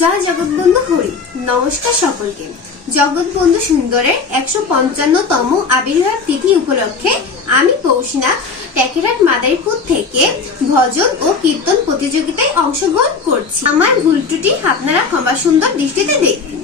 জয় জগৎবন্ধু হরি। নমস্কার সকলকে। জগৎবন্ধু সুন্দরের একশো পঞ্চান্নতম আবির্ভাব তিথি উপলক্ষে আমি পৌষনা ট্যাকেরাট মাদারীপুর থেকে ভজন ও কীর্তন প্রতিযোগিতায় অংশগ্রহণ করছি। আমার ভুল ত্রুটি আপনারা ক্ষমা সুন্দর দৃষ্টিতে দেখবেন